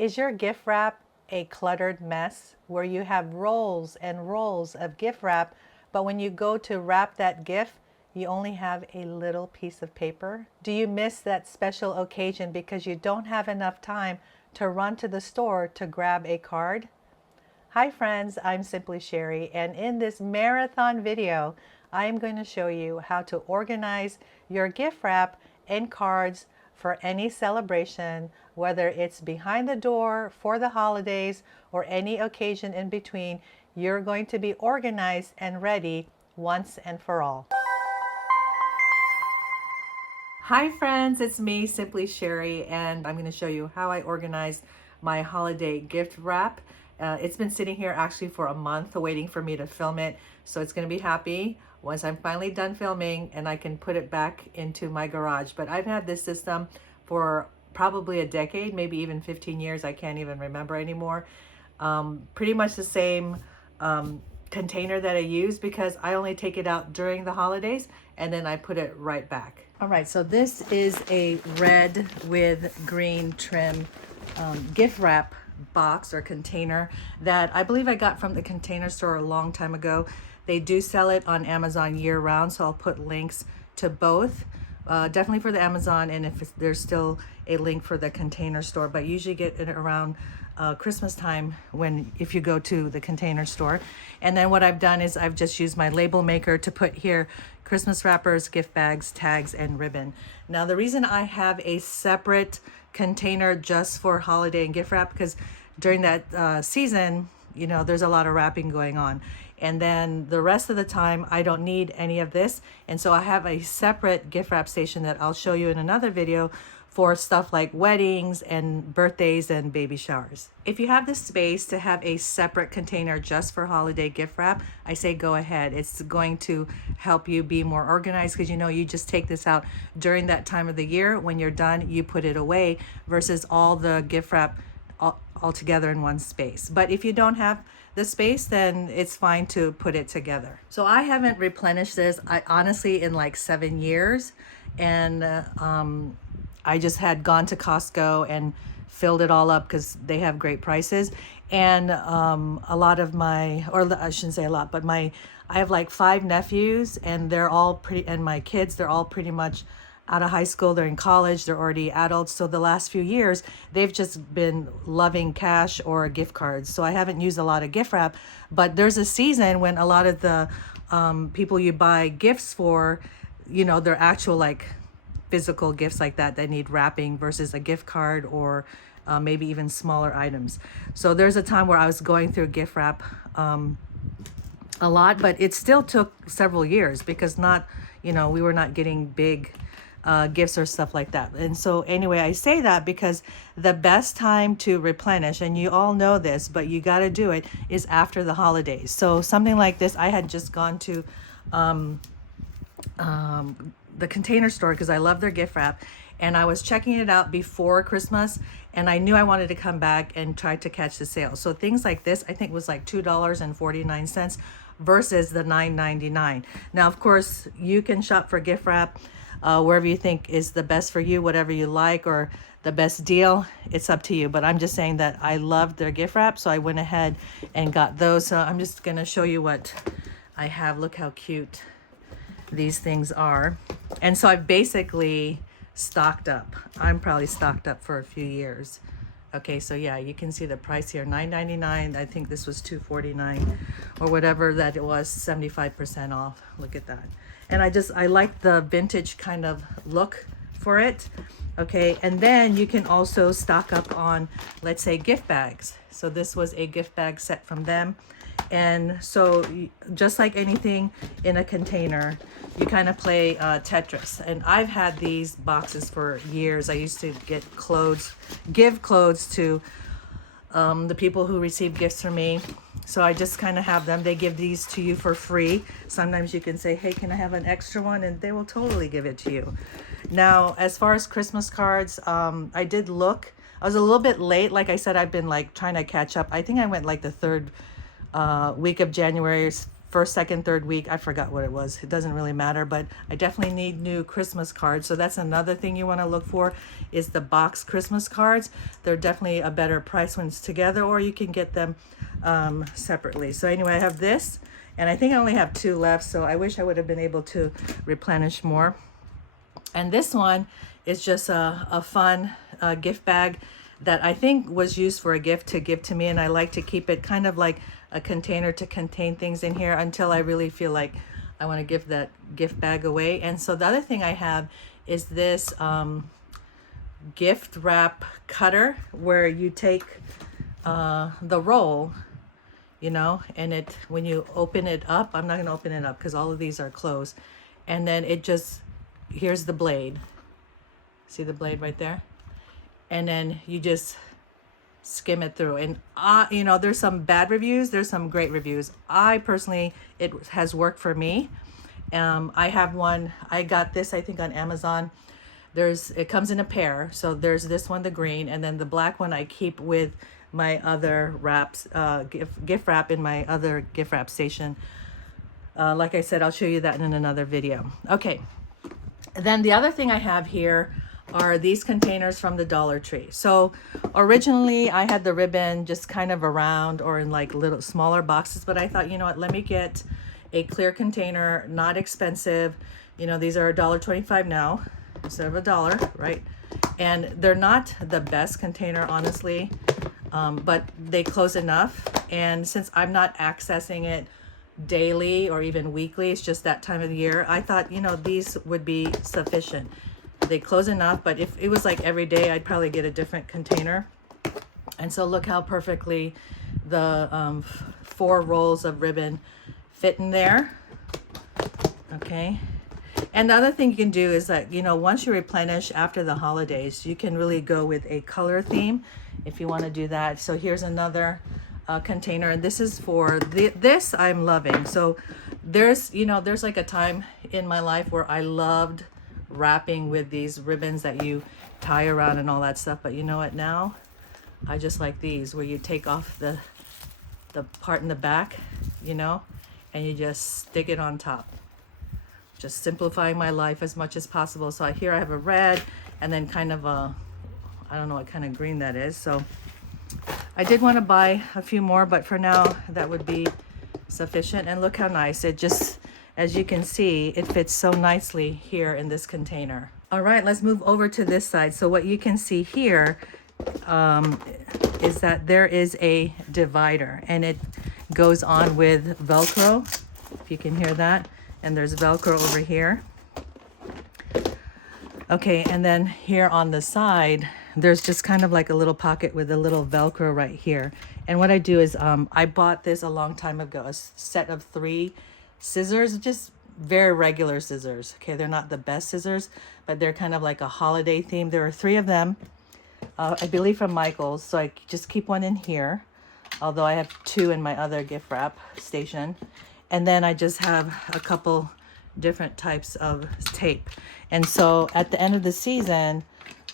Is your gift wrap a cluttered mess where you have rolls and rolls of gift wrap, but when you go to wrap that gift, you only have a little piece of paper? Do you miss that special occasion because you don't have enough time to run to the store to grab a card? Hi friends, I'm Simply Sherry, and in this marathon video, I am going to show you how to organize your gift wrap and cards for any celebration, whether it's behind the door, for the holidays, or any occasion in between. You're going to be organized and ready once and for all. Hi friends, it's me, Simply Sherry, and I'm going to show you how I organize my holiday gift wrap. It's been sitting here actually for a month waiting for me to film it, so it's going to be happy once I'm finally done filming and I can put it back into my garage. But I've had this system for probably a decade, maybe even 15 years. I can't even remember anymore. Pretty much the same container that I use because I only take it out during the holidays and then I put it right back. All right, so this is a red with green trim gift wrap box or container that I believe I got from the Container Store a long time ago. They do sell it on Amazon year-round, so I'll put links to both. Definitely for the Amazon, and if there's still a link for the Container Store, but usually get it around Christmas time if you go to the Container Store. And then what I've done is I've just used my label maker to put here Christmas wrappers, gift bags, tags, and ribbon. Now the reason I have a separate container just for holiday and gift wrap, because during that season, you know, there's a lot of wrapping going on, and then the rest of the time I don't need any of this, and so I have a separate gift wrap station that I'll show you in another video for stuff like weddings and birthdays and baby showers. If you have the space to have a separate container just for holiday gift wrap, I say go ahead. It's going to help you be more organized because, you know, you just take this out during that time of the year. When you're done, you put it away versus all the gift wrap all together in one space. But if you don't have the space, then it's fine to put it together. So I haven't replenished this, I honestly, in like 7 years, and I just had gone to Costco and filled it all up because they have great prices. And a lot of my, or I shouldn't say a lot, but I have like 5 nephews, and they're all pretty, and my kids, they're all pretty much out of high school, they're in college, they're already adults. So the last few years, they've just been loving cash or gift cards. So I haven't used a lot of gift wrap, but there's a season when a lot of the people you buy gifts for, you know, they're actual like physical gifts like that need wrapping versus a gift card or maybe even smaller items. So there's a time where I was going through gift wrap a lot, but it still took several years because we were not getting big gifts or stuff like that. And so anyway, I say that because the best time to replenish, and you all know this, but you got to do it, is after the holidays. So something like this, I had just gone to the Container Store because I love their gift wrap, and I was checking it out before Christmas, and I knew I wanted to come back and try to catch the sale. So things like this, I think, was like $2.49 versus the $9.99. Now, of course, you can shop for gift wrap wherever you think is the best for you, whatever you like, or the best deal. It's up to you. But I'm just saying that I loved their gift wrap, so I went ahead and got those. So I'm just gonna show you what I have. Look how cute these things are. And so I've basically stocked up. I'm probably stocked up for a few years. Okay, so yeah, you can see the price here, $9.99. I think this was $2.49 or whatever that it was, 75% off. Look at that. And I like the vintage kind of look for it. Okay, and then you can also stock up on, let's say, gift bags. So this was a gift bag set from them. And so just like anything in a container, you kind of play Tetris. And I've had these boxes for years. I used to give clothes to the people who receive gifts from me. So I just kind of have them. They give these to you for free. Sometimes you can say, hey, can I have an extra one? And they will totally give it to you. Now, as far as Christmas cards, I did look. I was a little bit late. Like I said, I've been like trying to catch up. I think I went like the third week of January, first, second, third week. I forgot what it was. It doesn't really matter, but I definitely need new Christmas cards. So that's another thing you want to look for is the box Christmas cards. They're definitely a better price when it's together, or you can get them separately. So anyway, I have this, and I think I only have 2 left. So I wish I would have been able to replenish more. And this one is just a fun gift bag that I think was used for a gift to give to me, and I like to keep it kind of like a container to contain things in here until I really feel like I want to give that gift bag away. And so the other thing I have is this gift wrap cutter, where you take the roll, you know, and it, when you open it up, I'm not going to open it up because all of these are closed, and then it just, here's the blade, see the blade right there, and then you just skim it through. And you know, there's some bad reviews, there's some great reviews. I personally, it has worked for me. I have one, I got this I think on Amazon. It comes in a pair, so there's this one, the green, and then the black one I keep with my other wraps, gift wrap in my other gift wrap station. Like I said, I'll show you that in another video. Okay, then the other thing I have here are these containers from the Dollar Tree. So originally I had the ribbon just kind of around or in like little smaller boxes, but I thought, you know what, let me get a clear container, not expensive. You know, these are $1.25 now instead of $1, right? And they're not the best container, honestly, but they close enough. And since I'm not accessing it daily or even weekly, it's just that time of the year, I thought, you know, these would be sufficient. They close enough, but if it was like every day, I'd probably get a different container. And so look how perfectly the 4 rolls of ribbon fit in there. Okay. And the other thing you can do is that, you know, once you replenish after the holidays, you can really go with a color theme if you want to do that. So here's another container, and this is for this I'm loving. So there's, you know, there's like a time in my life where I loved wrapping with these ribbons that you tie around and all that stuff, but you know what, now I just like these where you take off the part in the back, you know, and you just stick it on top. Just simplifying my life as much as possible. So here I have a red, and then kind of a, I don't know what kind of green that is. So I did want to buy a few more, but for now that would be sufficient. And look how nice it just, as you can see, it fits so nicely here in this container. All right, let's move over to this side. So what you can see here is that there is a divider, and it goes on with Velcro, if you can hear that. And there's Velcro over here. Okay, and then here on the side, there's just kind of like a little pocket with a little Velcro right here. And what I do is I bought this a long time ago, a set of 3 scissors, just very regular scissors. Okay, they're not the best scissors, but they're kind of like a holiday theme. There are 3 of them, I believe from Michael's. So I just keep one in here, although I have 2 in my other gift wrap station. And then I just have a couple different types of tape. And so at the end of the season,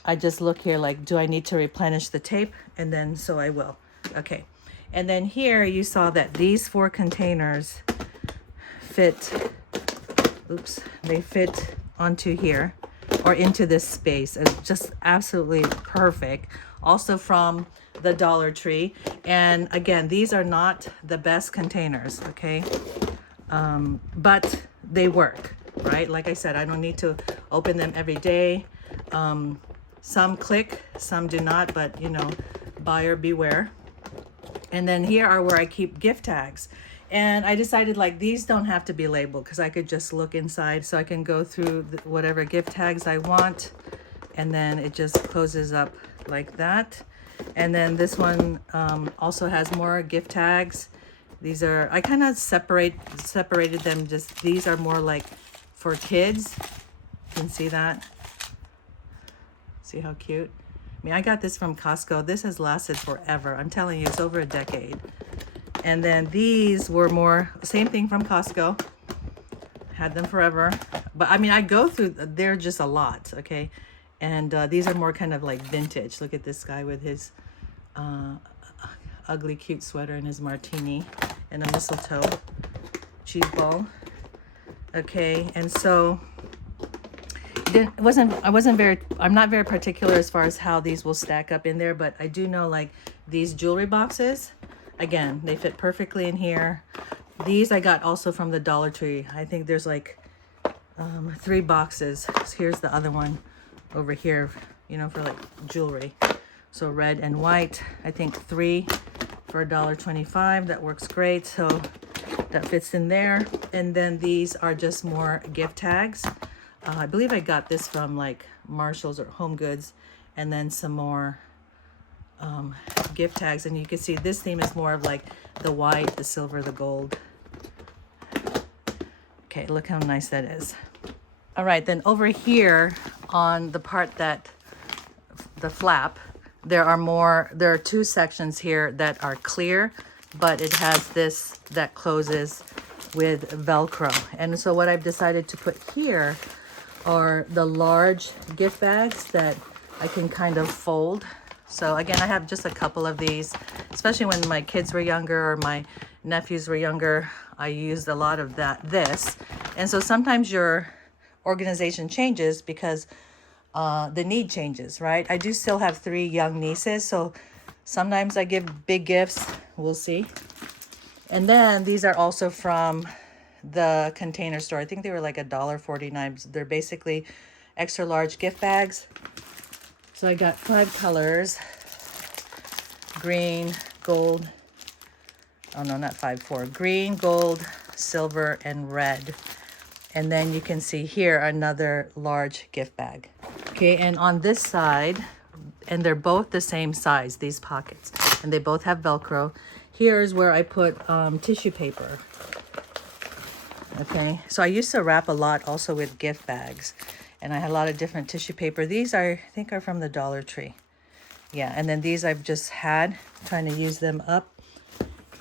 I just look here like, do I need to replenish the tape? And then so I will. Okay. And then here you saw that these 4 containers fit, oops, they fit onto here or into this space. It's just absolutely perfect. Also from the Dollar Tree. And again, these are not the best containers, okay? But they work, right? Like I said, I don't need to open them every day. Some click, some do not, but you know, buyer beware. And then here are where I keep gift tags. And I decided like these don't have to be labeled because I could just look inside, so I can go through whatever gift tags I want. And then it just closes up like that. And then this one also has more gift tags. These are, I kind of separated them. Just these are more like for kids. You can see that. See how cute? I mean, I got this from Costco. This has lasted forever. I'm telling you, it's over a decade. And then these were more, same thing from Costco. Had them forever. But I mean, I go through, they're just a lot, okay? And these are more kind of like vintage. Look at this guy with his ugly cute sweater and his martini and a mistletoe. cheese ball. Okay, and so I'm not very particular as far as how these will stack up in there, but I do know like these jewelry boxes, again, they fit perfectly in here. These I got also from the Dollar Tree. I think there's like 3 boxes. So here's the other one over here, you know, for like jewelry. So red and white, I think 3 for $1.25. That works great. So that fits in there. And then these are just more gift tags. I believe I got this from like Marshall's or Home Goods, and then some more gift tags. And you can see this theme is more of like the white, the silver, the gold. Okay, look how nice that is. All right, then over here on the part that, the flap, there are 2 sections here that are clear, but it has this that closes with Velcro. And so what I've decided to put here are the large gift bags that I can kind of fold. So again, I have just a couple of these, especially when my kids were younger or my nephews were younger. I used a lot of this. And so sometimes your organization changes because the need changes, right? I do still have 3 young nieces, so sometimes I give big gifts. We'll see. And then these are also from the Container Store. I think they were like $1.49. They're basically extra large gift bags. So I got 5 colors: green, gold. Oh no, not 5, 4. Green, gold, silver, and red. And then you can see here another large gift bag. Okay, and on this side, and they're both the same size, these pockets, and they both have Velcro. Here's where I put tissue paper. Okay, so I used to wrap a lot also with gift bags, and I had a lot of different tissue paper. These I think are from the Dollar Tree. Yeah, and then these I've just had, trying to use them up.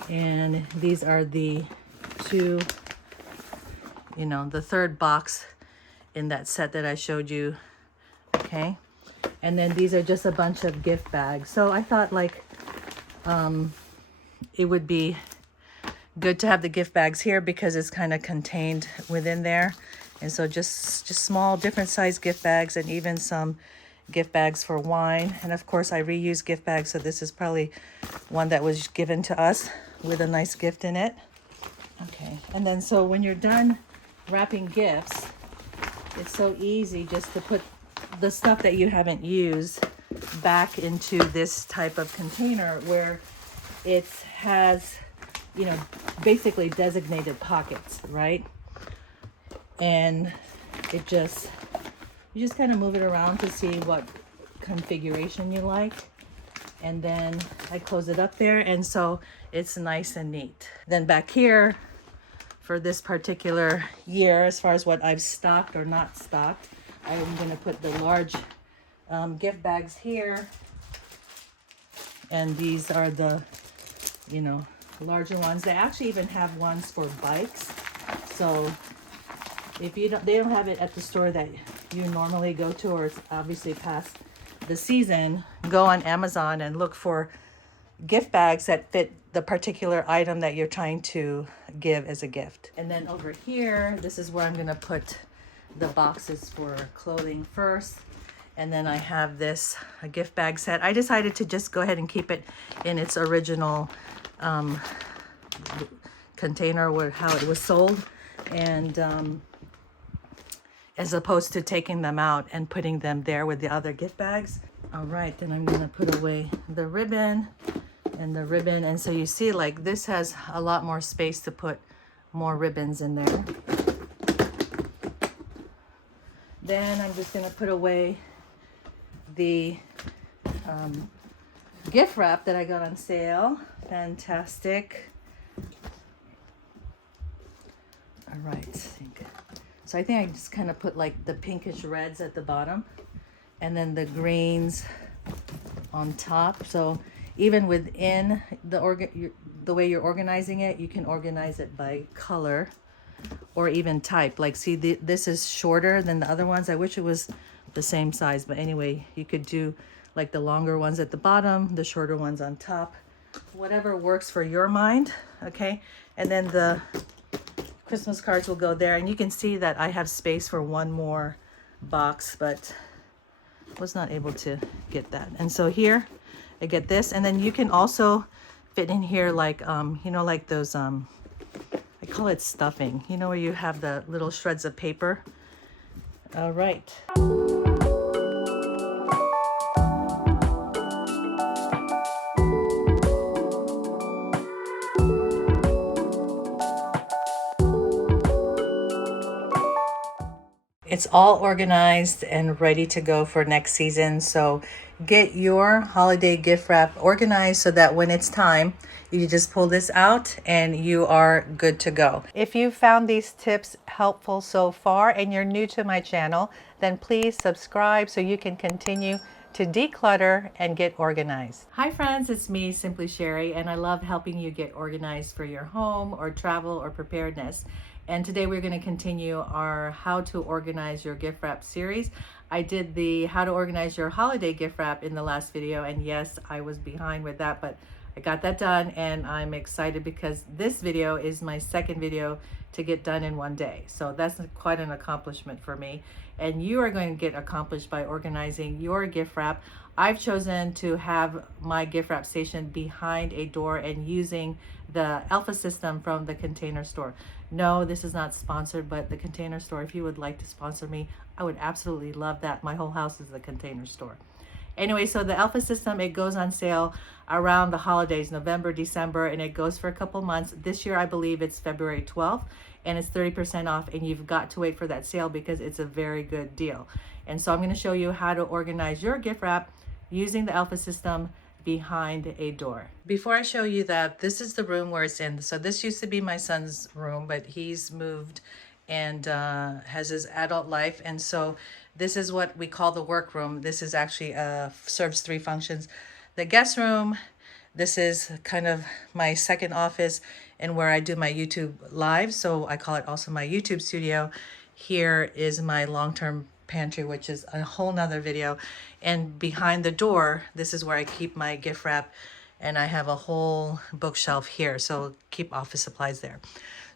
And these are the 2, you know, the 3rd box in that set that I showed you. Okay, and then these are just a bunch of gift bags. So I thought like it would be good to have the gift bags here because it's kind of contained within there. And so just small different size gift bags, and even some gift bags for wine. And of course I reuse gift bags, so this is probably one that was given to us with a nice gift in it. Okay, and then so when you're done wrapping gifts, it's so easy just to put the stuff that you haven't used back into this type of container where it has, you know, basically designated pockets, right? And you just kind of move it around to see what configuration you like. And then I close it up there, and so it's nice and neat. Then back here for this particular year, as far as what I've stocked or not stocked, I'm going to put the large gift bags here. And these are the, you know, larger ones. They actually even have ones for bikes. So if they don't have it at the store that you normally go to, or it's obviously past the season, go on Amazon and look for gift bags that fit the particular item that you're trying to give as a gift. And then over here, this is where I'm going to put the boxes for clothing first. And then I have this a gift bag set. I decided to just go ahead and keep it in its original container where how it was sold, and as opposed to taking them out and putting them there with the other gift bags. All right, then I'm gonna put away the ribbon and the ribbon. And so you see, like, this has a lot more space to put more ribbons in there. Then I'm just gonna put away the gift wrap that I got on sale. Fantastic. All right, so I think I just kind of put like the pinkish reds at the bottom, and then the greens on top. So even within the way you're organizing it, you can organize it by color or even type. Like, see, this is shorter than the other ones. I wish it was the same size, but anyway, you could do like the longer ones at the bottom, the shorter ones on top, whatever works for your mind. Okay, and then the Christmas cards will go there, and you can see that I have space for one more box, but was not able to get that. And so here I get this, and then you can also fit in here like you know, like those I call it stuffing, you know, where you have the little shreds of paper. All right. It's all organized and ready to go for next season. So get your holiday gift wrap organized so that when it's time, you just pull this out and you are good to go. If you found these tips helpful so far and you're new to my channel, then please subscribe so you can continue to declutter and get organized. Hi friends, it's me, Simply Sherry, and I love helping you get organized for your home or travel or preparedness. And today we're going to continue our how to organize your gift wrap series. I did the how to organize your holiday gift wrap in the last video, and yes, I was behind with that, but I got that done, and I'm excited because this video is my second video to get done in one day. So that's quite an accomplishment for me. And you are going to get accomplished by organizing your gift wrap. I've chosen to have my gift wrap station behind a door and using the Alpha system from the Container Store. No, this is not sponsored, but the Container Store, if you would like to sponsor me, I would absolutely love that. My whole house is the Container Store. Anyway, so the Alpha system, it goes on sale around the holidays, November, December, and it goes for a couple months. This year, I believe it's February 12th, and it's 30% off, and you've got to wait for that sale because it's a very good deal. And so I'm going to show you how to organize your gift wrap using the Alpha system behind a door. Before I show you that, this is the room where it's in. So this used to be my son's room, but he's moved and has his adult life. And so this is what we call the workroom. This is actually serves three functions. The guest room, this is kind of my second office and where I do my YouTube live. So I call it also my YouTube studio. Here is my long-term pantry, which is a whole nother video. And behind the door, this is where I keep my gift wrap, and I have a whole bookshelf here, so keep office supplies there.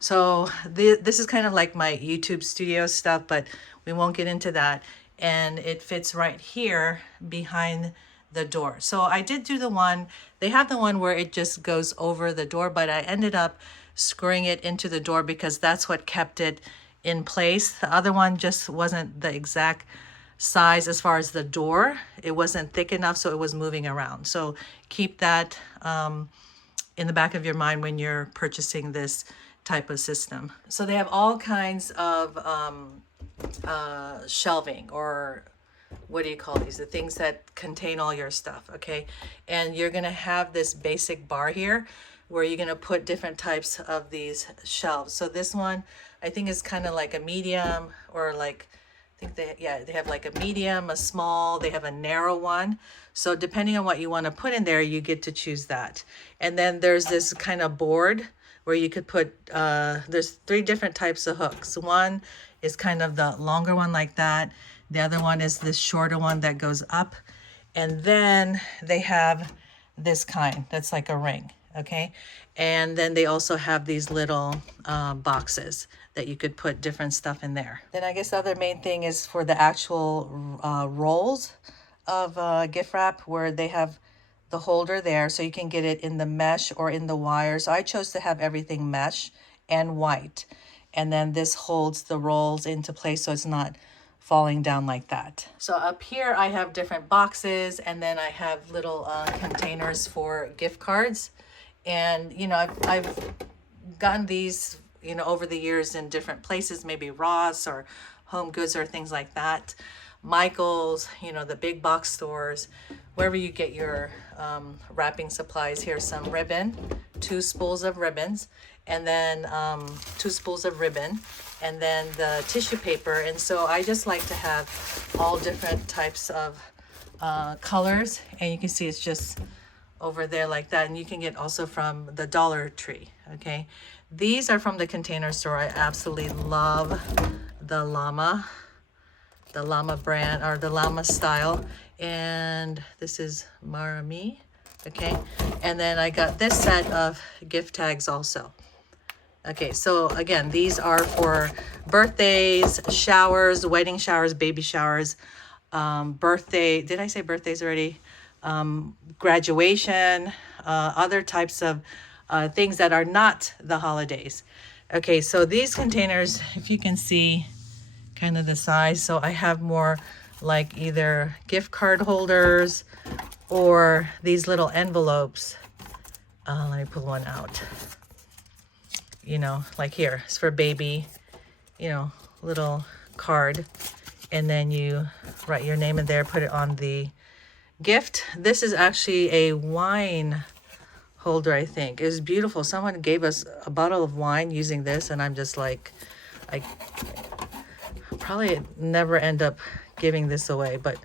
So this is kind of like my YouTube studio stuff, but we won't get into that. And it fits right here behind the door. So I did do the one, they have the one where it just goes over the door, but I ended up screwing it into the door because that's what kept it in place. The other one just wasn't the exact size as far as the door. It wasn't thick enough, so it was moving around. So keep that in the back of your mind when you're purchasing this type of system. So they have all kinds of shelving, or what do you call these? The things that contain all your stuff, okay? And you're gonna have this basic bar here where you're gonna put different types of these shelves. So this one, I think is kind of like a medium, or like, I think they have like a medium, a small, they have a narrow one. So depending on what you want to put in there, you get to choose that. And then there's this kind of board where you could put, there's three different types of hooks. One is kind of the longer one like that. The other one is this shorter one that goes up. And then they have this kind that's like a ring, okay? And then they also have these little boxes that you could put different stuff in there. Then I guess the other main thing is for the actual rolls of gift wrap, where they have the holder there, so you can get it in the mesh or in the wire. So I chose to have everything mesh and white. And then this holds the rolls into place so it's not falling down like that. So up here I have different boxes, and then I have little containers for gift cards. And you know, I've gotten these, you know, over the years in different places, maybe Ross or Home Goods or things like that, Michael's, you know, the big box stores, wherever you get your wrapping supplies. Here's some ribbon, 2 spools of ribbons, and then 2 spools of ribbon, and then the tissue paper. And so I just like to have all different types of colors, and you can see it's just over there like that. And you can get also from the Dollar Tree, okay? These are from the Container Store. I absolutely love the llama brand, or the llama style. And this is Marami, okay? And then I got this set of gift tags also. Okay, so again, these are for birthdays, showers, wedding showers, baby showers, birthday, did I say birthdays already? Graduation, other types of things that are not the holidays. Okay, so these containers, if you can see kind of the size, so I have more like either gift card holders or these little envelopes. Let me pull one out. You know, like here, it's for baby, you know, little card. And then you write your name in there, put it on the gift. This is actually a wine holder, I think. It was beautiful. Someone gave us a bottle of wine using this, and I'm just like, I probably never end up giving this away, but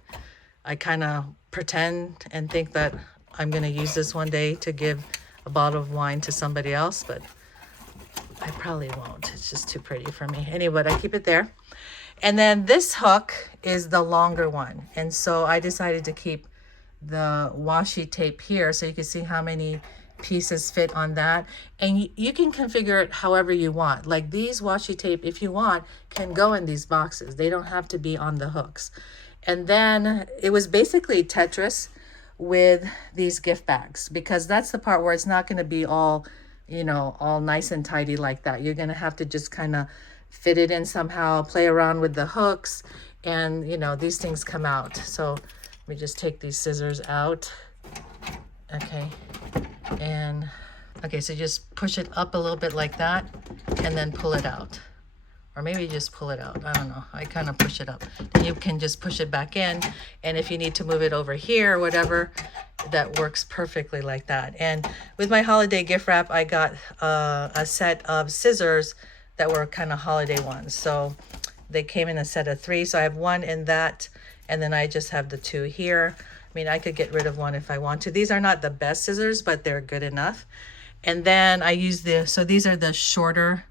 I kind of pretend and think that I'm going to use this one day to give a bottle of wine to somebody else, but I probably won't. It's just too pretty for me. Anyway, I keep it there. And then this hook is the longer one. And so I decided to keep the washi tape here so you can see how many pieces fit on that. And you can configure it however you want. Like these washi tape, if you want, can go in these boxes. They don't have to be on the hooks. And then it was basically Tetris with these gift bags, because that's the part where it's not going to be all, you know, all nice and tidy like that. You're going to have to just kind of fit it in somehow, play around with the hooks, and you know, these things come out. So let me just take these scissors out. Okay. And okay, so just push it up a little bit like that and then pull it out. Or maybe just pull it out. I don't know. I kind of push it up. And you can just push it back in. And if you need to move it over here or whatever, that works perfectly like that. And with my holiday gift wrap, I got a set of scissors that were kind of holiday ones. So they came in a set of 3. So I have one in that, and then I just have the 2 here. I mean, I could get rid of one if I want to. These are not the best scissors, but they're good enough. And then I use so these are the shorter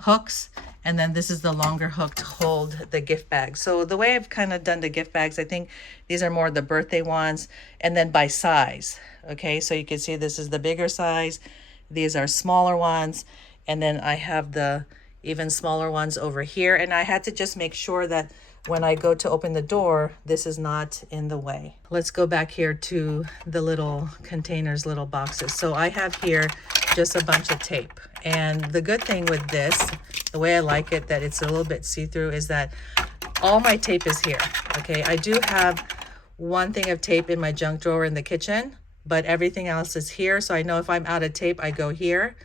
hooks, and then this is the longer hook to hold the gift bag. So the way I've kind of done the gift bags, I think these are more the birthday ones, and then by size. Okay, so you can see this is the bigger size. These are smaller ones, and then I have the even smaller ones over here. And I had to just make sure that when I go to open the door, this is not in the way. Let's go back here to the little containers, little boxes. So I have here just a bunch of tape. And the good thing with this, the way I like it, that it's a little bit see-through, is that all my tape is here. Okay, I do have one thing of tape in my junk drawer in the kitchen, but everything else is here. So I know if I'm out of tape, I go here.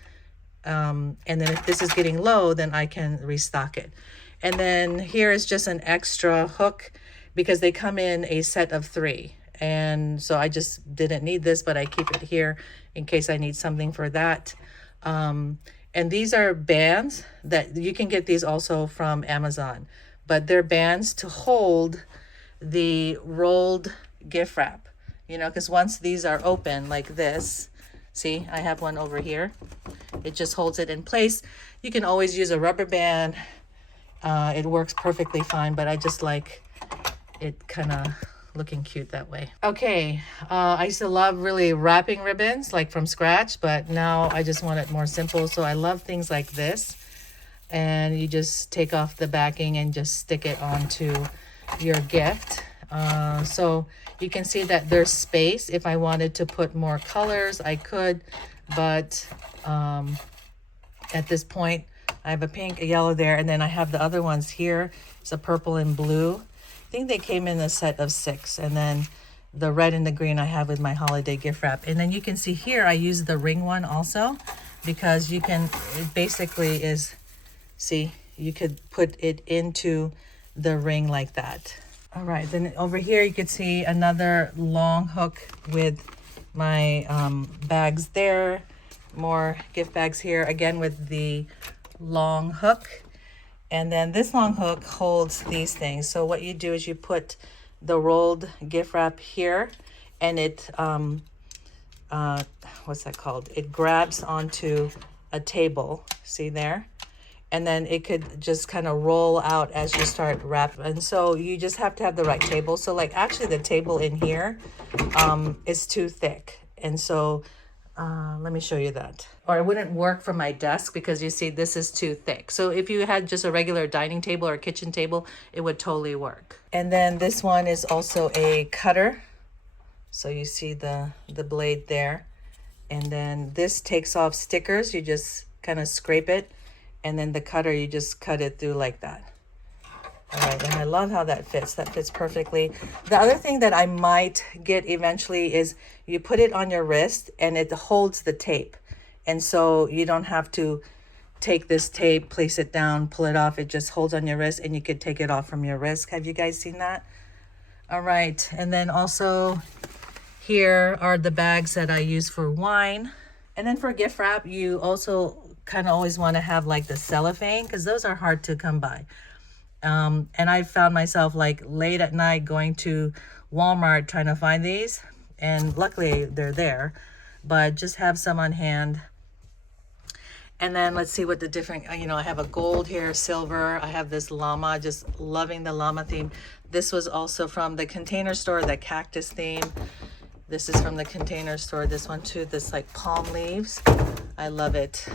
And then if this is getting low, then I can restock it. And then here is just an extra hook because they come in a set of 3. And so I just didn't need this, but I keep it here in case I need something for that. And these are bands that you can get these also from Amazon, but they're bands to hold the rolled gift wrap, you know, because once these are open like this, see, I have one over here. It just holds it in place. You can always use a rubber band. It works perfectly fine, but I just like it kind of looking cute that way. Okay, I used to love really wrapping ribbons like from scratch, but now I just want it more simple. So I love things like this. And you just take off the backing and just stick it onto your gift. So you can see that there's space. If I wanted to put more colors, I could, but at this point, I have a pink, a yellow there, and then I have the other ones here. It's a purple and blue. I think they came in a set of 6, and then the red and the green I have with my holiday gift wrap. And then you can see here, I use the ring one also, because you can, it basically is, see, you could put it into the ring like that. All right, then over here you can see another long hook with my bags there. More gift bags here, again with the long hook. And then this long hook holds these things. So what you do is you put the rolled gift wrap here, and it, what's that called? It grabs onto a table, see there? And then it could just kind of roll out as you start wrapping. And so you just have to have the right table. So like actually the table in here is too thick. And so Let me show you that. Or it wouldn't work for my desk because you see this is too thick. So if you had just a regular dining table or kitchen table, it would totally work. And then this one is also a cutter. So you see the blade there. And then this takes off stickers. You just kind of scrape it. And then the cutter, you just cut it through like that. All right, and I love how that fits. That fits perfectly. The other thing that I might get eventually is you put it on your wrist and it holds the tape. And so you don't have to take this tape, place it down, pull it off. It just holds on your wrist and you could take it off from your wrist. Have you guys seen that? All right, and then also here are the bags that I use for wine. And then for gift wrap, you also kind of always want to have like the cellophane because those are hard to come by. And I found myself like late at night going to Walmart trying to find these, and luckily they're there, but just have some on hand. And then let's see what the different, I have a gold here, silver. I have this llama, just loving the llama theme. This was also from the Container Store, the cactus theme. This is from the Container Store. This one too, this like palm leaves. I love it.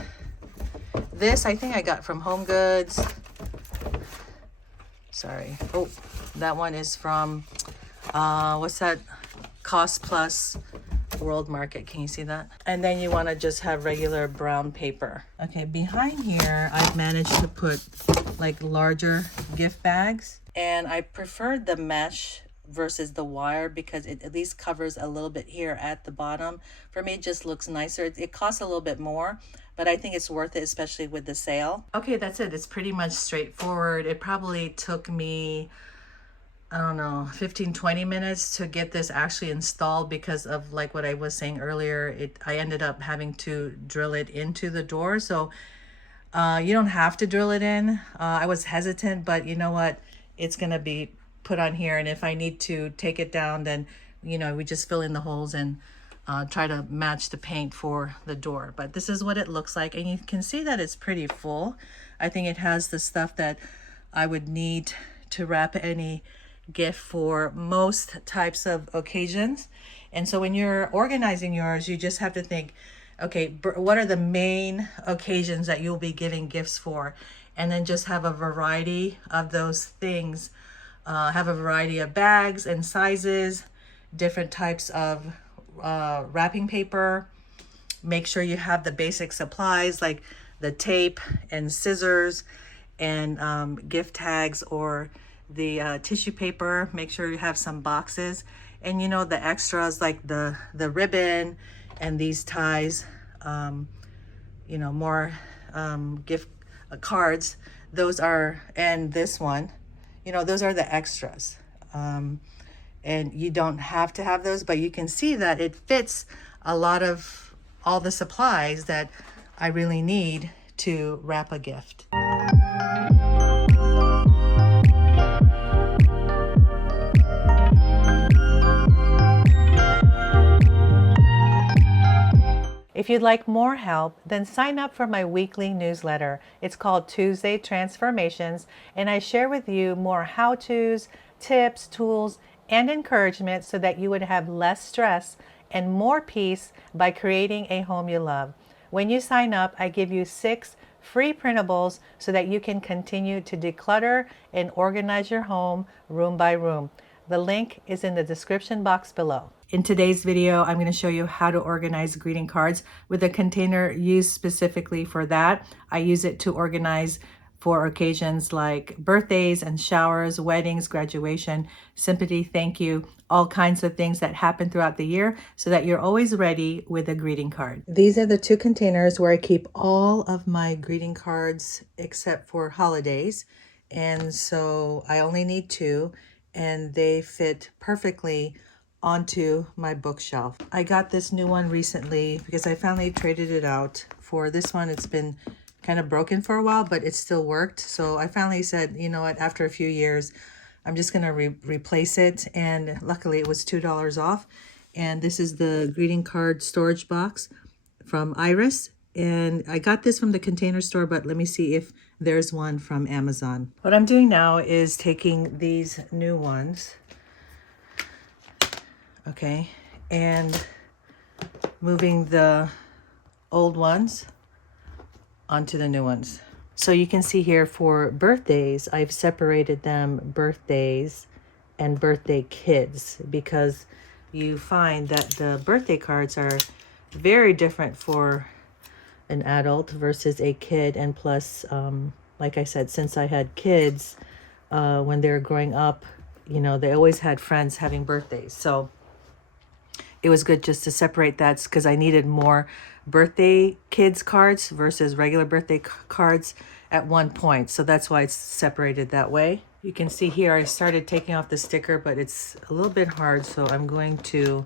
This I think I got from Home Goods. Sorry. Oh, that one is from, what's that? Cost Plus World Market. Can you see that? And then you want to just have regular brown paper. Okay, behind here, I've managed to put like larger gift bags. And I prefer the mesh versus the wire because it at least covers a little bit here at the bottom. For me, it just looks nicer. It costs a little bit more, but I think it's worth it, especially with the sale. Okay, that's it. It's pretty much straightforward. It probably took me, I don't know, 15-20 minutes to get this actually installed because of like what I was saying earlier. I ended up having to drill it into the door. So you don't have to drill it in. I was hesitant, but you know what? It's gonna be put on here, and if I need to take it down, then we just fill in the holes and try to match the paint for the door. But this is what it looks like, and you can see that it's pretty full. I think it has the stuff that I would need to wrap any gift for most types of occasions. And so when you're organizing yours, you just have to think, okay, what are the main occasions that you'll be giving gifts for, and then just have a variety of those things. Have a variety of bags and sizes, different types of wrapping paper. Make sure you have the basic supplies like the tape and scissors and gift tags or the tissue paper. Make sure you have some boxes, and the extras like the ribbon and these ties, more gift cards. Those are, and this one, those are the extras. And you don't have to have those, but you can see that it fits a lot of all the supplies that I really need to wrap a gift. If you'd like more help, then sign up for my weekly newsletter. It's called Tuesday Transformations, and I share with you more how-tos, tips, tools, and encouragement so that you would have less stress and more peace by creating a home you love. When you sign up, I give you 6 free printables so that you can continue to declutter and organize your home room by room. The link is in the description box below. In today's video, I'm going to show you how to organize greeting cards with a container used specifically for that. I use it to organize for occasions like birthdays and showers, weddings, graduation, sympathy, thank you, all kinds of things that happen throughout the year so that you're always ready with a greeting card. These are the 2 containers where I keep all of my greeting cards except for holidays. And so I only need 2, and they fit perfectly onto my bookshelf. I got this new one recently because I finally traded it out for this one. It's been kind of broken for a while, but it still worked. So I finally said, you know what, after a few years, I'm just gonna replace it. And luckily it was $2 off. And this is the greeting card storage box from Iris. And I got this from the Container Store, but let me see if there's one from Amazon. What I'm doing now is taking these new ones, okay, and moving the old ones onto the new ones. So you can see here for birthdays, I've separated them birthdays and birthday kids, because you find that the birthday cards are very different for an adult versus a kid. And plus, like I said, since I had kids, when they were growing up, you know, they always had friends having birthdays. So it was good just to separate that, because I needed more birthday kids cards versus regular birthday cards at one point. So that's why it's separated that way. You can see here I started taking off the sticker, but it's a little bit hard. So I'm going to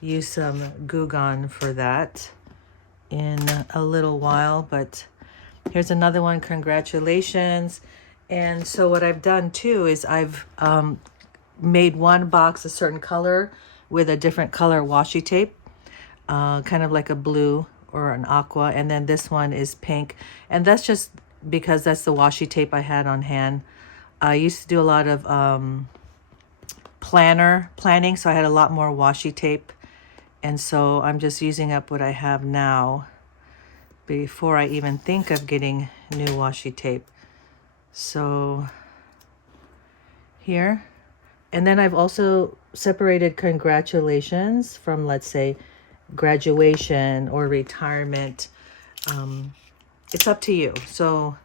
use some Goo Gone for that in a little while. But here's another one. Congratulations. And so what I've done too is I've made one box a certain color with a different color washi tape, kind of like a blue or an aqua, and then this one is pink, and that's just because that's the washi tape I had on hand. I used to do a lot of planning, so I had a lot more washi tape, and so I'm just using up what I have now before I even think of getting new washi tape. So here, and then I've also separated congratulations from, let's say, graduation or retirement. It's up to you. So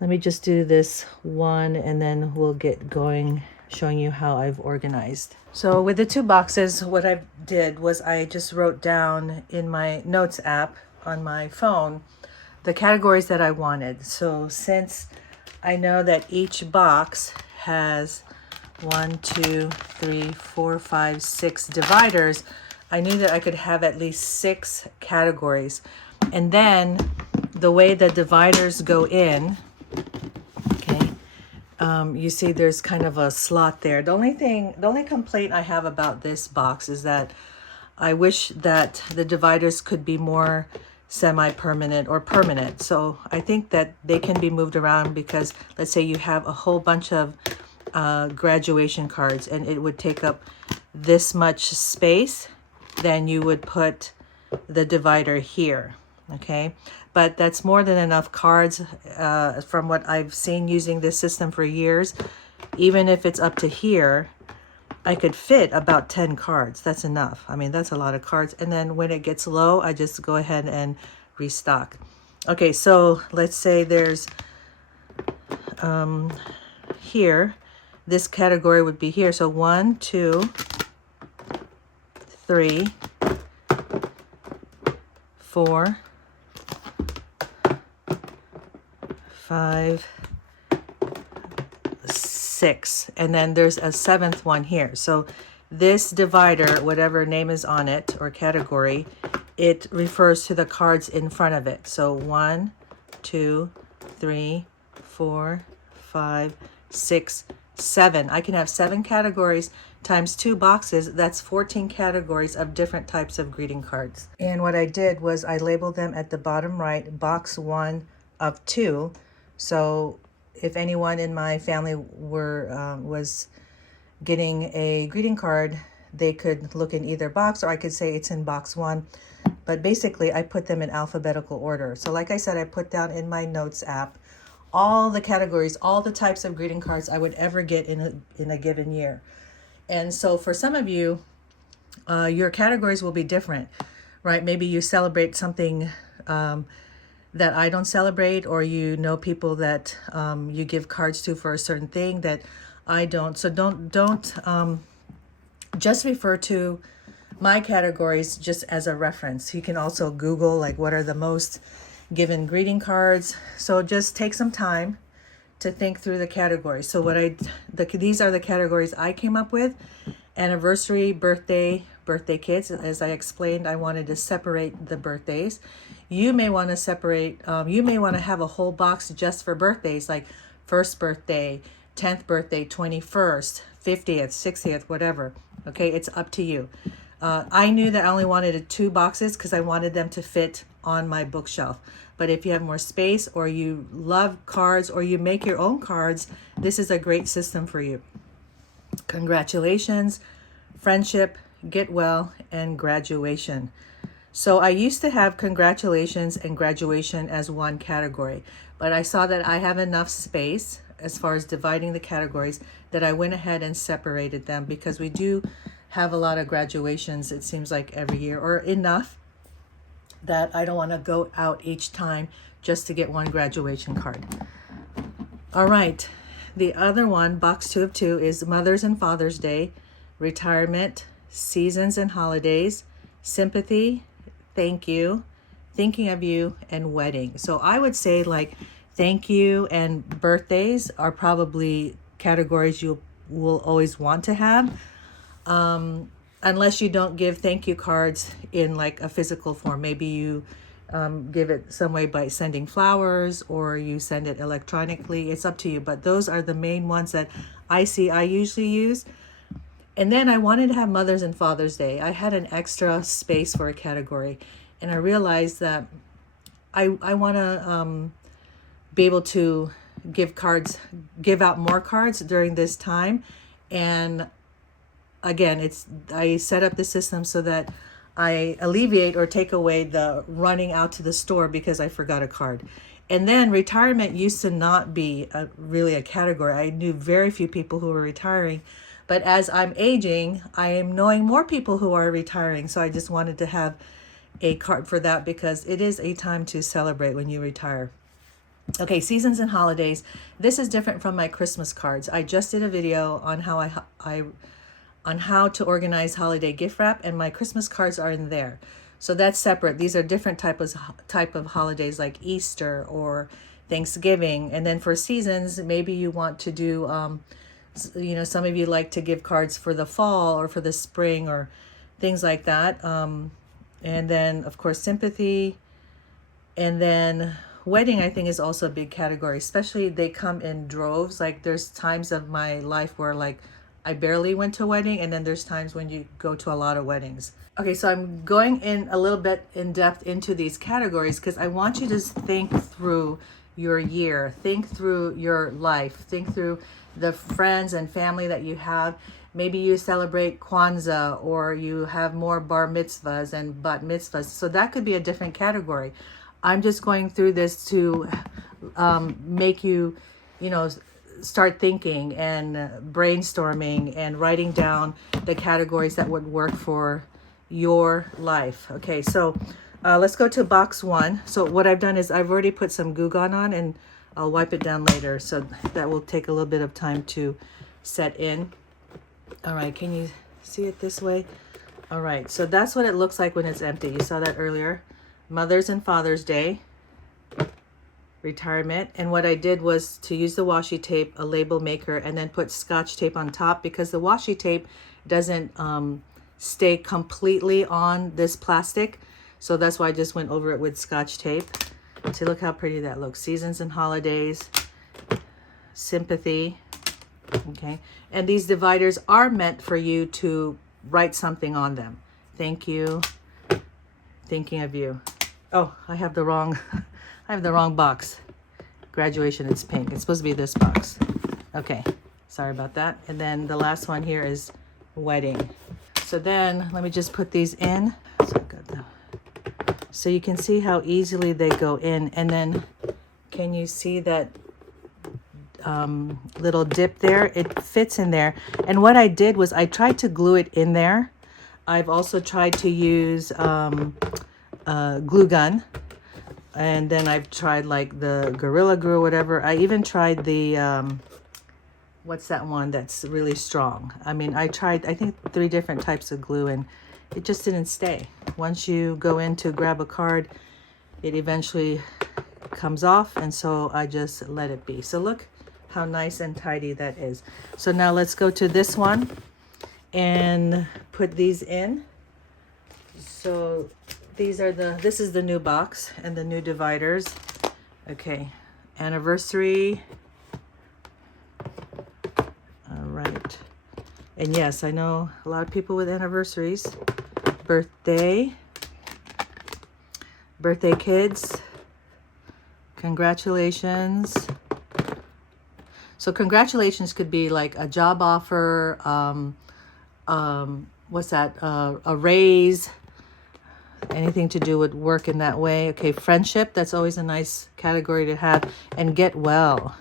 let me just do this one and then we'll get going, showing you how I've organized. So with the two boxes, what I did was I just wrote down in my notes app on my phone the categories that I wanted. So since I know that each box has 1, 2, 3, 4, 5, 6 dividers, I knew that I could have at least 6 categories. And then the way the dividers go in, okay, you see there's kind of a slot there. The only complaint I have about this box is that I wish that the dividers could be more semi-permanent or permanent. So I think that they can be moved around, because let's say you have a whole bunch of graduation cards and it would take up this much space, then you would put the divider here, okay? But that's more than enough cards from what I've seen using this system for years. Even if it's up to here, I could fit about 10 cards. That's enough. I mean, that's a lot of cards. And then when it gets low, I just go ahead and restock. Okay, so let's say there's here, this category would be here. So 1, 2, 3, 4, 5, 6, and then there's a 7th one here. So this divider, whatever name is on it or category, it refers to the cards in front of it. So 1, 2, 3, 4, 5, 6, 7. I can have 7 categories times 2 boxes. That's 14 categories of different types of greeting cards. And what I did was I labeled them at the bottom right, box 1 of 2. So if anyone in my family was getting a greeting card, they could look in either box, or I could say it's in box 1. But basically, I put them in alphabetical order. So like I said, I put down in my notes app all the categories, all the types of greeting cards I would ever get in a given year. And so for some of you, your categories will be different, right? Maybe you celebrate something that I don't celebrate, or you know people that you give cards to for a certain thing that I don't. So don't just refer to my categories just as a reference. You can also Google like what are the most given greeting cards. So just take some time to think through the categories. So these are the categories I came up with: anniversary, birthday kids. As I explained, I wanted to separate the birthdays. You may want to separate, you may want to have a whole box just for birthdays, like first birthday, 10th birthday, 21st, 50th, 60th, whatever. Okay, it's up to you. I knew that I only wanted 2 boxes because I wanted them to fit on my bookshelf. But if you have more space, or you love cards, or you make your own cards, this is a great system for you. Congratulations, friendship, get well, and graduation. So I used to have congratulations and graduation as one category, but I saw that I have enough space as far as dividing the categories that I went ahead and separated them, because we do have a lot of graduations, it seems like every year, or enough that I don't want to go out each time just to get one graduation card. All right, the other one, box 2 of 2, is Mother's and Father's Day, retirement, seasons and holidays, sympathy, thank you, thinking of you, and wedding. So I would say like thank you and birthdays are probably categories you will always want to have, unless you don't give thank you cards in like a physical form. Maybe you give it some way by sending flowers, or you send it electronically. It's up to you, but those are the main ones that I usually use. And then I wanted to have Mother's and Father's Day. I had an extra space for a category, and I realized that I want to be able to give out more cards during this time. And again, I set up the system so that I alleviate or take away the running out to the store because I forgot a card. And then retirement used to not be really a category. I knew very few people who were retiring. But as I'm aging, I am knowing more people who are retiring. So I just wanted to have a card for that, because it is a time to celebrate when you retire. Okay, seasons and holidays. This is different from my Christmas cards. I just did a video on how on how to organize holiday gift wrap, and my Christmas cards are in there. So that's separate. These are different type of holidays, like Easter or Thanksgiving. And then for seasons, maybe you want to do some of you like to give cards for the fall or for the spring or things like that. And then of course sympathy, and then wedding I think is also a big category, especially they come in droves. Like there's times of my life where like I barely went to a wedding, and then there's times when you go to a lot of weddings. Okay, so I'm going in a little bit in depth into these categories because I want you to think through your year, think through your life, think through the friends and family that you have. Maybe you celebrate Kwanzaa, or you have more bar mitzvahs and bat mitzvahs. So that could be a different category. I'm just going through this to make you, start thinking and brainstorming and writing down the categories that would work for your life. Okay, so let's go to box 1. So what I've done is I've already put some Goo Gone on, and I'll wipe it down later. So that will take a little bit of time to set in. All right, can you see it this way? All right, so that's what it looks like when it's empty. You saw that earlier. Mother's and Father's Day, retirement. And what I did was to use the washi tape, a label maker, and then put Scotch tape on top, because the washi tape doesn't stay completely on this plastic. So that's why I just went over it with Scotch tape. So look how pretty that looks. Seasons and holidays, sympathy. Okay, and these dividers are meant for you to write something on them. Thank you, thinking of you. Oh, I have the wrong box. Graduation, it's pink. It's supposed to be this box. Okay, sorry about that. And then the last one here is wedding. So then let me just put these in. So you can see how easily they go in. And then can you see that little dip there? It fits in there. And what I did was I tried to glue it in there. I've also tried to use glue gun, and then I've tried like the Gorilla Glue or whatever. I even tried the what's that one that's really strong? I mean, I tried I think 3 different types of glue, and it just didn't stay. Once you go in to grab a card, it eventually comes off, and so I just let it be. So look how nice and tidy that is. So now let's go to this one and put these in. So this is the new box and the new dividers. Okay, anniversary. All right. And yes, I know a lot of people with anniversaries. Birthday kids. Congratulations. So congratulations could be like a job offer, what's that? A raise, anything to do with work in that way. Okay, friendship, that's always a nice category to have. And get well.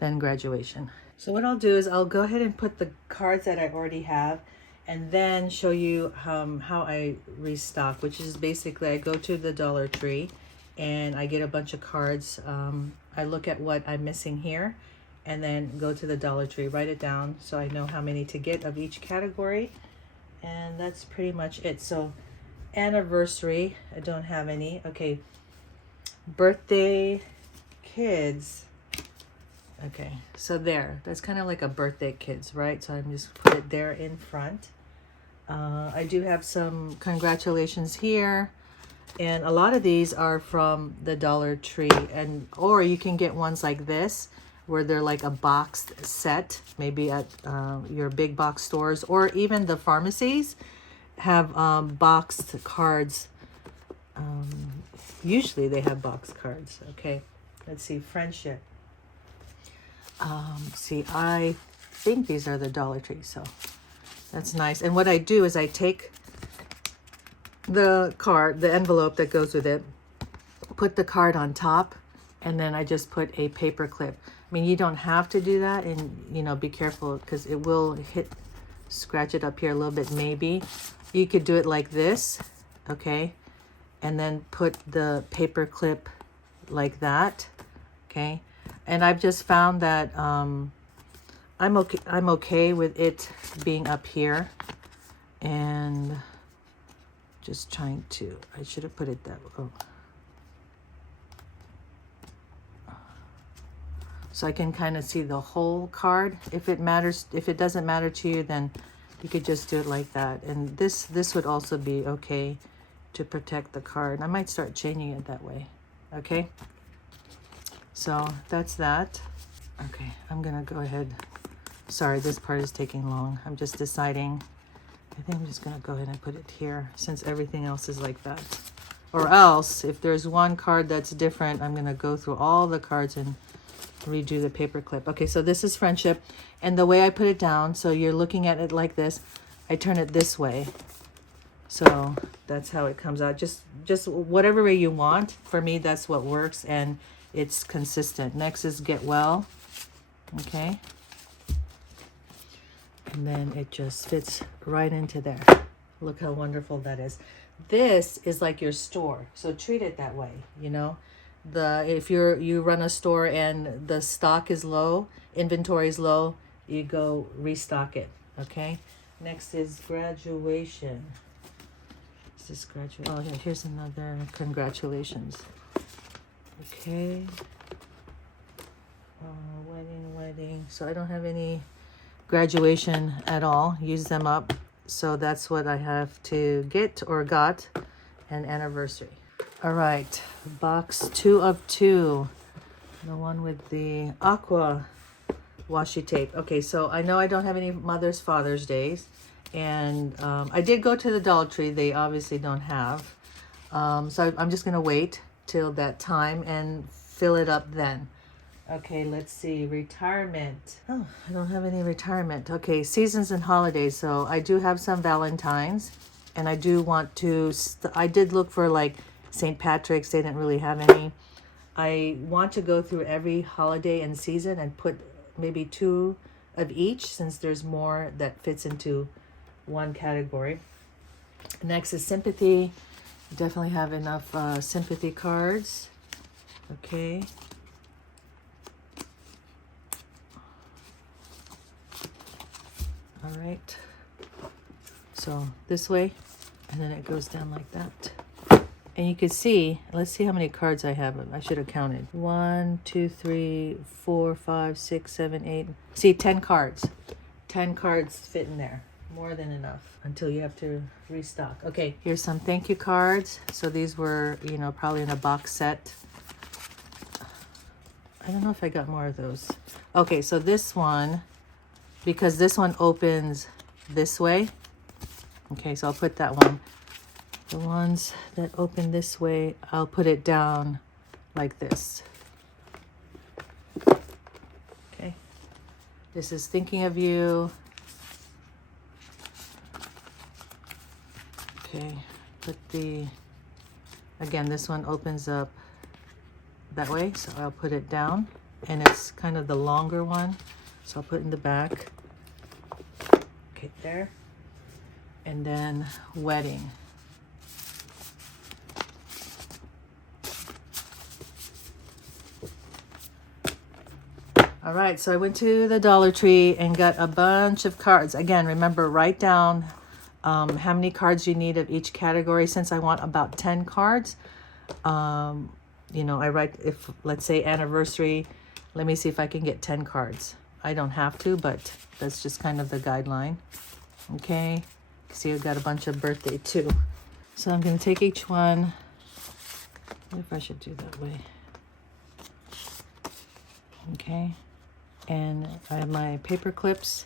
Then graduation. So what I'll do is I'll go ahead and put the cards that I already have and then show you how I restock, which is basically I go to the Dollar Tree and I get a bunch of cards. I look at what I'm missing here and then go to the Dollar Tree, write it down so I know how many to get of each category. And that's pretty much it. So anniversary, I don't have any. Okay, birthday, kids. Okay, so there, that's kind of like a birthday kids, right? So I'm just put it there in front. I do have some congratulations here, and a lot of these are from the Dollar Tree, and or you can get ones like this where they're like a boxed set, maybe at your big box stores, or even the pharmacies have boxed cards. Usually they have boxed cards. Okay, let's see, friendship. See, I think these are the Dollar Tree, so that's nice. And what I do is I take the card, the envelope that goes with it, put the card on top, and then I just put a paper clip. I mean, you don't have to do that, and you know, be careful because it will scratch it up here a little bit maybe. You could do it like this, okay, and then put the paper clip like that, okay. And I've just found that I'm okay with it being up here, and just trying to, I should have put it that way. Oh. So I can kind of see the whole card. If it matters, if it doesn't matter to you, then you could just do it like that. And this would also be okay to protect the card. I might start changing it that way. Okay. So that's that. Okay, I'm gonna go ahead. Sorry, this part is taking long. I'm just deciding. I think I'm just gonna go ahead and put it here since everything else is like that. Or else, if there's one card that's different, I'm gonna go through all the cards and redo the paper clip. Okay, so this is friendship. And the way I put it down, so you're looking at it like this, I turn it this way. So that's how it comes out. Just whatever way you want. For me, that's what works. And it's consistent. Next is get well. Okay. And then it just fits right into there. Look how wonderful that is. This is like your store. So treat it that way, you know. If you run a store and the stock is low, inventory is low, you go restock it. Okay. Next is graduation. Is this graduation? Oh yeah, here's another congratulations. Okay. Wedding. So I don't have any graduation at all. Use them up. So that's what I have to get or got. And anniversary. All right. Box 2 of 2. The one with the aqua washi tape. Okay, so I know I don't have any Mother's, Father's Days. And I did go to the Dollar Tree. They obviously don't have. So I'm just going to wait till that time and fill it up then. Okay, let's see. Retirement. Oh, I don't have any retirement. Okay, seasons and holidays. So I do have some Valentines, and I do want to, I did look for like St. Patrick's. They didn't really have any. I want to go through every holiday and season and put maybe 2 of each, since there's more that fits into one category. Next is sympathy. Definitely have enough sympathy cards. Okay. All right. So this way, and then it goes down like that. And you can see, let's see how many cards I have. I should have counted. 1, 2, 3, 4, 5, 6, 7, 8. See, 10 cards. 10 cards fit in there. More than enough until you have to restock. Okay, here's some thank you cards. So these were, you know, probably in a box set. I don't know if I got more of those. Okay, so this one, because this one opens this way. Okay, so I'll put that one. The ones that open this way, I'll put it down like this. Okay, this is thinking of you. Okay, put the, again, this one opens up that way, so I'll put it down, and it's kind of the longer one, so I'll put it in the back. Okay, there. And then wedding. All right, so I went to the Dollar Tree and got a bunch of cards. Again, remember, write down how many cards you need of each category. Since I want about 10 cards, you know, I write, if let's say anniversary, let me see if I can get 10 cards. I don't have to, but that's just kind of the guideline. Okay, see, I've got a bunch of birthday too. So I'm going to take each one. What if I should do that way? Okay, and I have my paper clips.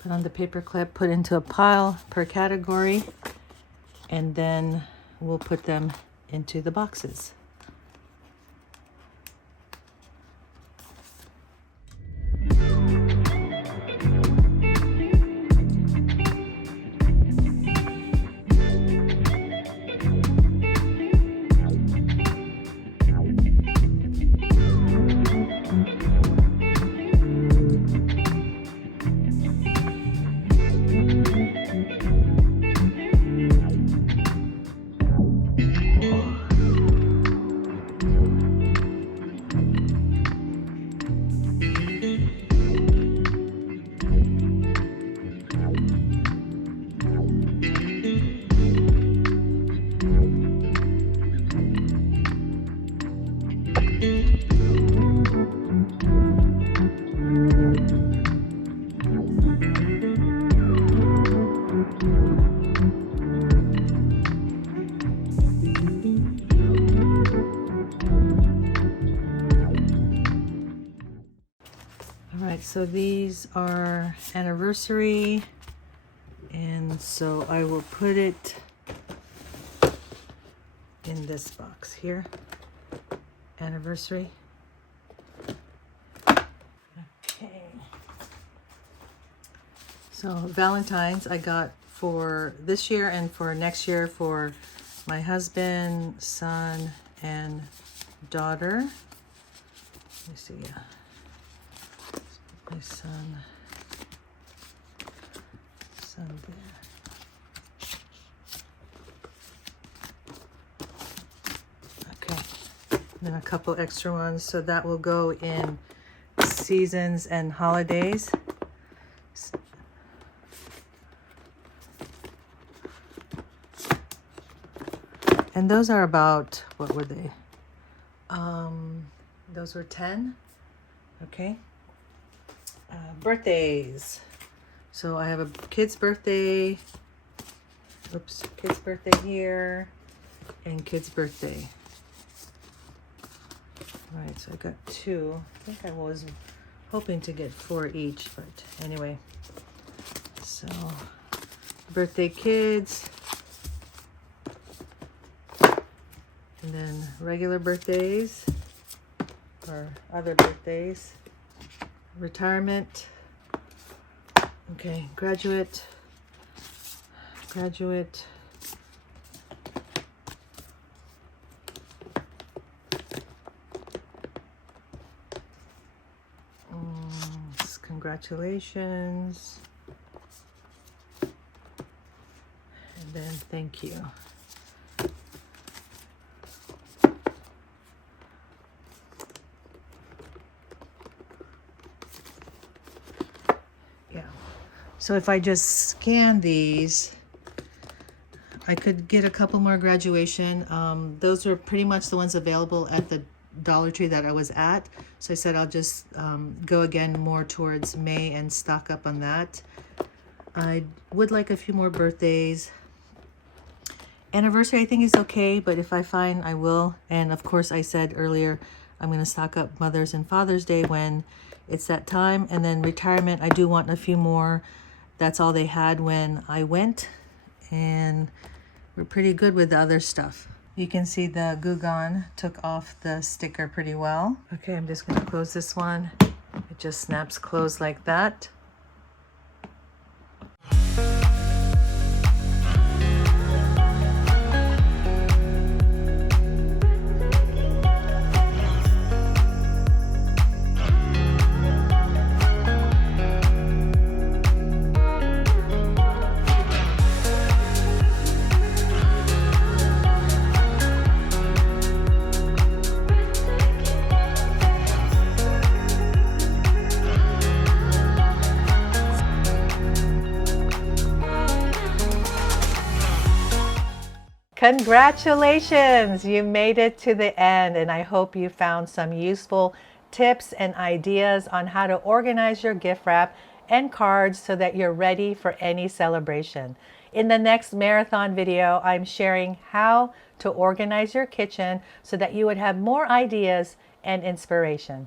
Put on the paper clip, put into a pile per category, and then we'll put them into the boxes. So these are anniversary, and so I will put it in this box here. Anniversary. Okay. So Valentine's I got for this year and for next year for my husband, son, and daughter. Let me see. My son there. Okay, then a couple extra ones, so that will go in seasons and holidays. And those are about, what were they? Those were 10. Okay. Birthdays. So I have a kid's birthday. Oops, kid's birthday here, and kid's birthday. All right, so I got 2. I think I was hoping to get 4 each, but anyway. So birthday kids, and then regular birthdays or other birthdays. Retirement. Okay, graduate. Congratulations. And then thank you. So if I just scan these, I could get a couple more graduation. Those were pretty much the ones available at the Dollar Tree that I was at. So I said I'll just go again more towards May and stock up on that. I would like a few more birthdays. Anniversary I think is okay, but if I find, I will. And of course I said earlier, I'm going to stock up Mother's and Father's Day when it's that time. And then retirement, I do want a few more. That's all they had when I went, and we're pretty good with the other stuff. You can see the Goo Gone took off the sticker pretty well. Okay, I'm just going to close this one. It just snaps closed like that. Congratulations! You made it to the end, and I hope you found some useful tips and ideas on how to organize your gift wrap and cards so that you're ready for any celebration. In the next marathon video, I'm sharing how to organize your kitchen so that you would have more ideas and inspiration.